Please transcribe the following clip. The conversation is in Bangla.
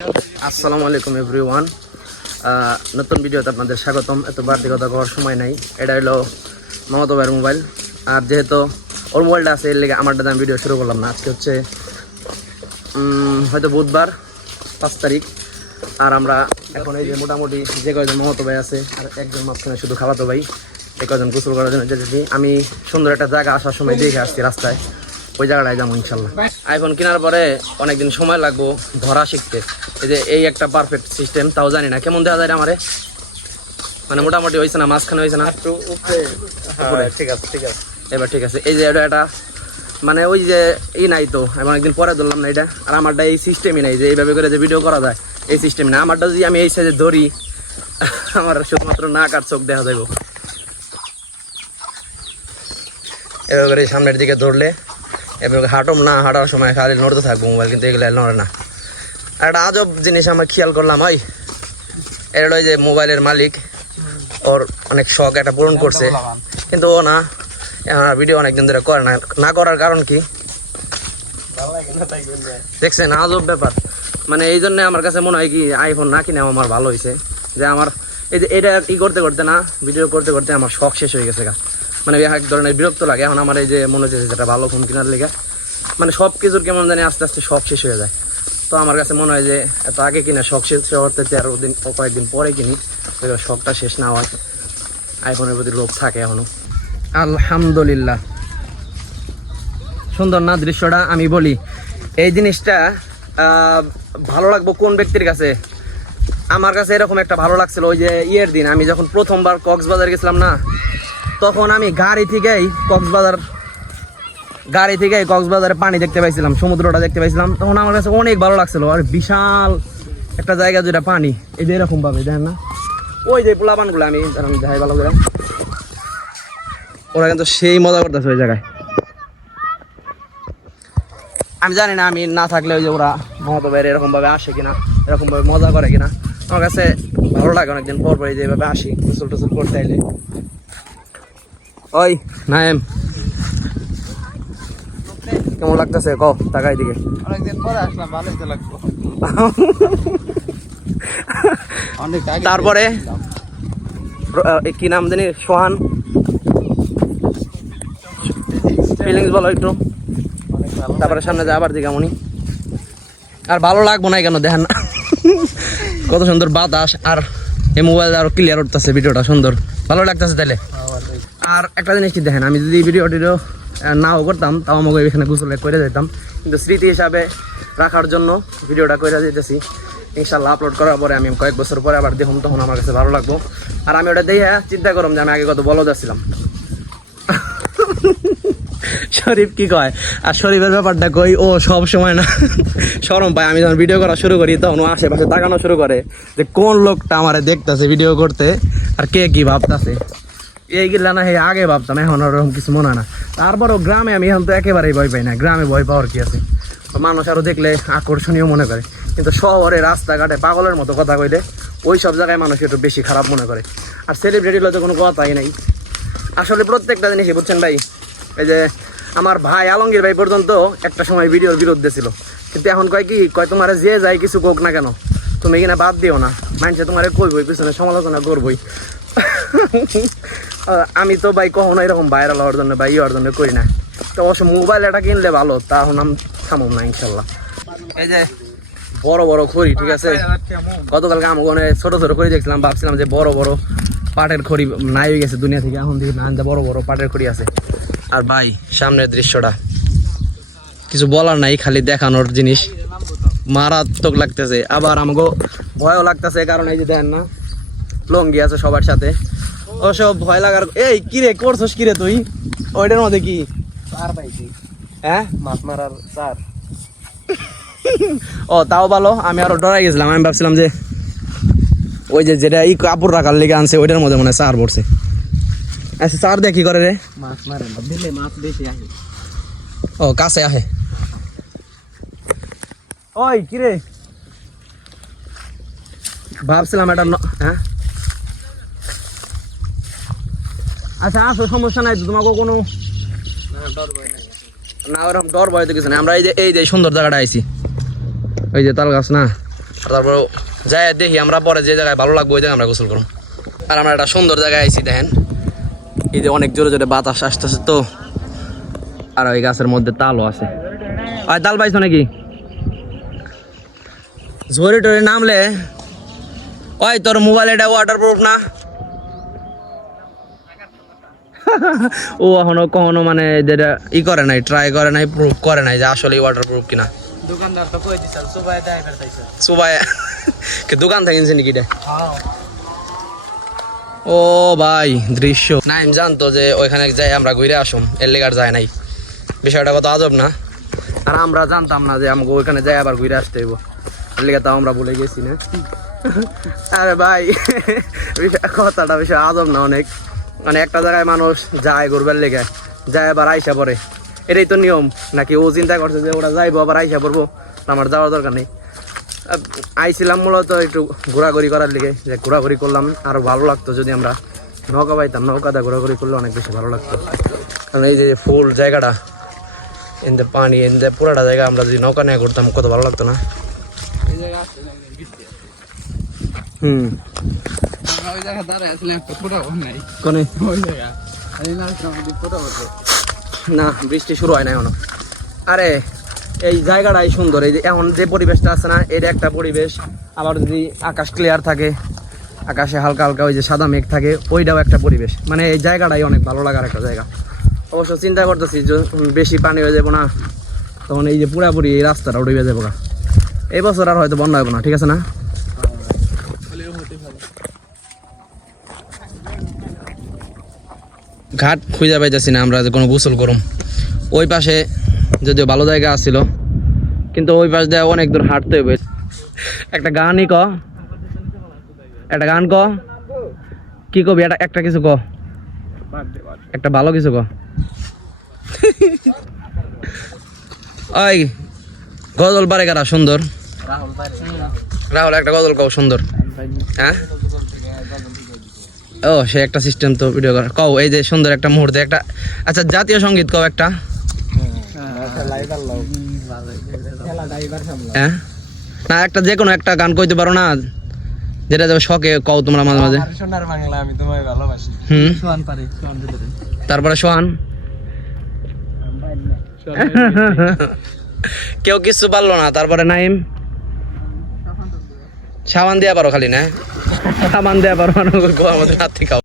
আসসালামু আলাইকুম এভরিওয়ান। নতুন ভিডিওতে আপনাদের স্বাগতম। এত বাড়তি কথা করার সময় নাই। এটা হলো মামাতো ভাইয়ের মোবাইল, আর যেহেতু ওর মোবাইলটা আছে এর লেগে আমারটা আমি ভিডিও শুরু করলাম না। আজকে হচ্ছে হয়তো বুধবার 5 তারিখ, আর আমরা এখন এই যে মোটামুটি যে কয়জন মামাতো ভাই আছে আর একজন মাঝখানে শুধু খালাতো ভাই, এই কয়জন গোসল করার জন্য যেতেছি। আমি সুন্দর একটা জায়গা আসার সময় দেখে আসছি রাস্তায়, ওই জায়গাটায় যাবো ইনশাল্লাহ। আইফোন কেনার পরে অনেকদিন সময় লাগবো ধরা শিখতে। এই যে এই একটা পারফেক্ট সিস্টেম, তাও জানি না কেমন দেখা যায় আমারে, মানে মোটামুটি হয়েছে না, মাঝখানে হয়েছে না, ঠিক আছে ঠিক আছে, এবার ঠিক আছে। এই যে এটা মানে ওই যে নাই তো, আমি অনেকদিন পরে ধরলাম না এটা, আর আমারটা এই সিস্টেমই নাই যে এইভাবে করে যে ভিডিও করা যায়, এই সিস্টেম না আমারটা। যদি আমি এই সাইজে ধরি আমার শুধুমাত্র নাক আর চোখ দেখা যাবো। এবার করে সামনের দিকে ধরলে এবার হাঁটম না, হাঁটার সময় খালি নড়তে থাকবো মোবাইল, কিন্তু এগুলো নড়ে না। আর একটা আজব জিনিস আমার খেয়াল করলাম, ওই এটা ওই যে মোবাইলের মালিক, ওর অনেক শখ এটা পূরণ করছে, কিন্তু ও না ভিডিও অনেকদিন ধরে করে না। না করার কারণ কি দেখছেন? আজব ব্যাপার। মানে এই জন্য আমার কাছে মনে হয় কি আইফোন না কিনে আমার ভালো হয়েছে, যে আমার এই যে এটা করতে করতে না, ভিডিও করতে করতে আমার শখ শেষ হয়ে গেছে। মানে এক ধরনের বিরক্ত লাগে এখন আমার, এই যে মনে হচ্ছে যেটা ভালো ফোন কেনার লেগে, মানে সব কিছুর কেমন জানি আস্তে আস্তে শখ শেষ হয়ে যায়। তো আমার কাছে মনে হয় যে এত আগে কিনা শখ শেষ হতে কয়েকদিন পরে কিনি, শখটা শেষ না হয়, আইফোনের প্রতি লোভ থাকে এখনো। আলহামদুলিল্লাহ, সুন্দর না দৃশ্যটা? আমি বলি এই জিনিসটা ভালো লাগবো কোন ব্যক্তির কাছে? আমার কাছে এরকম একটা ভালো লাগছিল ওই যে ইয়ের দিন আমি যখন প্রথমবার কক্সবাজার গেছিলাম না, তখন আমি গাড়ি থেকেই কক্সবাজারে পানি দেখতে পাইছিলাম, সমুদ্রটা দেখতে পাইছিলাম। তখন আমার কাছে অনেক ভালো লাগছিল, আর বিশাল একটা জায়গা যেটা পানি, এই যে এরকম ভাবে দেখেন না, ওই যে পোলাপানগুলো আমি যাই ভালো করে, ওরা কিন্তু সেই মজা করতেছে ওই জায়গায়। আমি জানি না আমি না থাকলে ওই যে ওরা মামাতো ভাইয়ের এরকম ভাবে আসে কিনা, এরকম ভাবে মজা করে কিনা। আমার কাছে ভালো লাগে অনেকদিন পর পরে যেভাবে আসি গোসল টোসল করতে আইলে। ওই নাইম কেমন লাগতেছে কও টাকা দিকে? অনেকদিন পরে আসলাম, ভালোই তো লাগলো। তারপরে কি নাম জানি, সোহান, ফিলিংস বলো একটু। তারপরে সামনে যায় আবার দিকে মনি, আর ভালো লাগবো না কেন দেখেন না কত সুন্দর বাতাস, আর এই মোবাইল আরো ক্লিয়ার উঠতেছে, ভিডিওটা সুন্দর ভালো লাগতেছে তাইলে। আর একটা জিনিস কি দেখেন, আমি যদি ভিডিও নাও করতাম তাও আমাকে এখানে গোসল করে যেতাম, কিন্তু স্মৃতি হিসাবে রাখার জন্য ভিডিওটা করে যেতেছি। ইনশাল্লাহ আপলোড করার পরে আমি কয়েক বছর পরে আবার দেখুন, তখন আমার কাছে ভালো লাগবো। আর আমি ওটা দেখে চিন্তা করলাম যে আমি আগে কত বলদ ছিলাম। শরীফ কি কয়? আর শরীফের ব্যাপারটা কই, ও সব সময় না শরম পায়। আমি যখন ভিডিও করা শুরু করি তখন ও আশেপাশে তাকানো শুরু করে যে কোন লোকটা আমারে দেখতেছে ভিডিও করতে, আর কে কি ভাবতেছে। এইগুলা না আগে ভাবতাম, এখন ওরকম কিছু মনে হয় না। তারপরও গ্রামে আমি এখন তো একেবারেই ভয় পাই না, গ্রামে ভয় পাওয়ার কি আছে? মানুষ আরো দেখলে আকর্ষণীয় মনে করে, কিন্তু শহরে রাস্তাঘাটে পাগলের মতো কথা কইলে ওই সব জায়গায় মানুষ একটু বেশি খারাপ মনে করে। আর সেলিব্রিটি হলে তো কোনো কথাই নাই। আসলে প্রত্যেকটা জিনিসই বুঝছেন ভাই, এই যে আমার ভাই আলমগীর ভাই পর্যন্ত একটা সময় ভিডিওর বিরুদ্ধে ছিল, কিন্তু এখন কয় কি কয়, তোমার যে যাই কিছু কোক না কেন তুমি কিনা বাদ দিও না, মানুষে তোমার কইবই, পিছনে সমালোচনা করবই। আমি তো ভাই কখনো এরকম ভাইরাল হওয়ার জন্য বা হওয়ার জন্য করি না। তো অবশ্য মোবাইল এটা কিনলে ভালো, তা এখন আমি থামব না ইনশাল্লাহ। এই যে বড় বড় খড়ি, ঠিক আছে, গতকালকে আমি ওখানে ছোট ছোট খড়ি দেখছিলাম, ভাবছিলাম যে বড় বড় পাটের খড়ি নাই হয়ে গেছে দুনিয়া থেকে, এখন দেখি না বড় বড় পাটের খড়ি আছে। আর ভাই সামনের দৃশ্যটা কিছু বলার নাই, খালি দেখানোর জিনিস, মারাত্মক লাগতেছে। আবার আমাকে ভয়ও লাগতেছে, কারণ এই যে দেখেন না লঙ্গি আছে সবার সাথে, ওসব ভয় লাগার। এই কিরে করছস কিরে তুই ওইটার মধ্যে কি চার পাইছি? হ্যাঁ মাছ মারার চার। ও তাও ভালো, আমি আরো ডরাই গেছিলাম। আমি ভাবছিলাম যে ওই যে যেটা এই কাপড় রাখার লেগে আনছে ওইটার মধ্যে মনে হয় চার পড়ছে। আচ্ছা চার দিয়ে কি করে রে? মাছ মারে না, দিলে মাছ বেশি আসে। ও কাছে আহে। ওই কিরে ভাবছিলাম এটা হ্যাঁ আচ্ছা আসো, সমস্যা নাই তো, তোমাকে কোনো না ওরকম ডর ভয় তো কিছু নেই। আমরা এই যে সুন্দর জায়গাটা আইছি, ওই যে তাল গাছ না, তারপর যাই দেখি আমরা পরে যে জায়গায় ভালো লাগবে ওই জায়গায় আমরা গোসল করব। আর আমরা একটা সুন্দর জায়গায় আইছি দেখেন, এই যে অনেক জোরে জোরে বাতাস আসতেছে তো, আর ওই গাছের মধ্যে তালও আছে। আর তাল পাইছো নাকি? ঝরে টরে নামলে ওই তোর মোবাইল এটা ওয়াটারপ্রুফ না? ও এখনো কখনো মানে যেটা করে নাই, ট্রাই করে নাই, প্রুফ করে নাই যে আসলে ওয়াটারপ্রুফ কিনা। দোকানদার তো কই দিছে সুবাই দেয় ফেলতাইছে। সুবাই কে দোকান থেকে কিনছে নাকি এটা? হ্যাঁ ও ভাই দৃশ্য নাইম জানতো যে ওইখানে যাই আমরা ঘুরে আসুম, এর লেগার যায় নাই। বিষয়টা কত আজব না? আর আমরা জানতাম না যে আমাকে ওইখানে যাই আবার ঘুরে আসতে হইব, এর লেগে তাও আমরা ভুলে গেছি না। আরে ভাই কথাটা বিষয় আজব না অনেক, মানে একটা জায়গায় মানুষ যায় ঘুরবার লেগে, যায় আবার আইসা পড়ে, এটাই তো নিয়ম নাকি? ও চিন্তা করছে যে ওরা যাইবো আবার আইসা পড়বো, আমার যাওয়ার দরকার নেই। আইছিলাম মূলত একটু ঘোরাঘুরি করার লিগে, যে ঘোরাঘুরি করলাম আরো ভালো লাগতো যদি আমরা নৌকা পাইতাম, নৌকাতে ঘোরাঘুরি করলে অনেক বেশি ভালো লাগতো। কারণ এই যে ফুল জায়গাটা, এনতে পানি, এনতে পুরাটা জায়গা আমরা যদি নৌকা নিয়ে ঘুরতাম কত ভালো লাগতো না? এই জায়গা আছে আমরা ওই জায়গা দাঁড়ায় আসলে একটা ফটো নাই কোনে ওই জায়গা এই না সামনে ফটো বসে না, বৃষ্টি শুরু হয় না এখনো। আরে এই জায়গাটাই সুন্দর, এই যে এখন যে পরিবেশটা আছে না, এটা একটা পরিবেশ। আবার যদি আকাশ ক্লিয়ার থাকে, আকাশে হালকা হালকা ওই যে সাদা মেঘ থাকে, ওইটাও একটা পরিবেশ। মানে এই জায়গাটাই অনেক ভালো লাগার একটা জায়গা। অবশ্য চিন্তা করতেছি যে বেশি পানি হয়ে যাবো না, তখন এই যে পুরাপুরি এই রাস্তাটা উঠে যাবো গা। এই বছর আর হয়তো বন্ধ হবে না, ঠিক আছে না? ঘাট খুঁজে পাইতেছি না আমরা যে কোনো গোসল করুম। ওই পাশে যদিও ভালো জায়গা আছিল, কিন্তু ওই পাশ দিয়ে অনেক দূর হাঁটতে হবে। একটা গানই ক, একটা গান ক, কি কবি? একটা কিছু ক, একটা ভালো কিছু ক। ওই গজল পারে কারা সুন্দর? রাহুল ভাই রাহুল একটা গজল কও সুন্দর। হ্যাঁ ও সে একটা সিস্টেম তো ভিডিও করার। কও এই যে সুন্দর একটা মুহূর্তে একটা, আচ্ছা জাতীয় সঙ্গীত কও একটা। হ্যাঁ না, একটা যে কোনো একটা গান কইতে পারো না, যেটা যাবে শখে কও তোমরা মাঝে মাঝে। সোনার বাংলা আমি তোমায় ভালোবাসি। সোহান পারি, সোহান দিতে তারপরে সোহান কেউ কিছু পারলো না। তারপরে নাইম সাবান দেয়া পারো খালি না? সাবান দেয়া পারো আমাদের হাত থেকে।